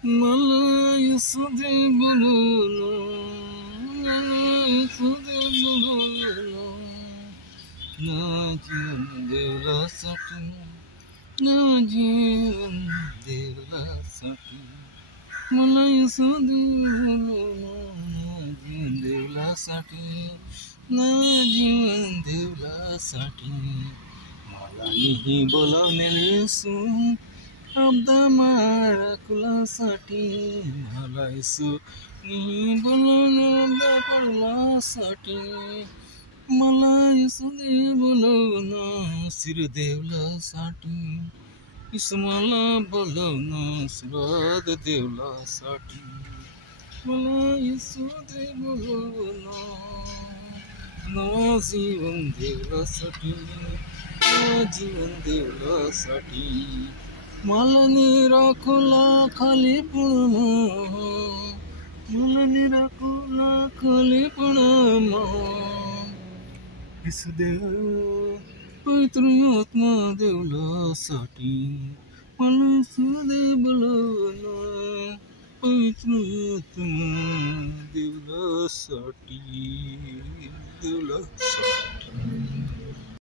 मलाई सधैँ बोलाउनु, मलाई सधैँ बोलाउनु, न जीवन देउला साठी, न जीवन देउला साठी, मलाई सधैँ बोलाउनु, न जीवन देउला साठी, न जीवन देउला साठी, मलाई बोलाउने रहेछु शब्दमा राख्लासाठी, मलाई सुनि बोलाउनु पर्लासाठी, मलाई सधैँ बोलाउन शिर देउलासाठी, मलाई बोलाउन सुरद देउलासाठी, मलाई सधैँ बोलाउन न जीवन देउलासाठी, न जीवन देउलासाठी, मलाई निराकुला खाली पूर्ण, मलाई निराकुला खाली पूर्ण, ईशुदेव पवित्र आत्मा देउलासाठी, मलाई सधैँ बोलाउन पवित्र आत्मा देउलासाठी, देउलासाठी.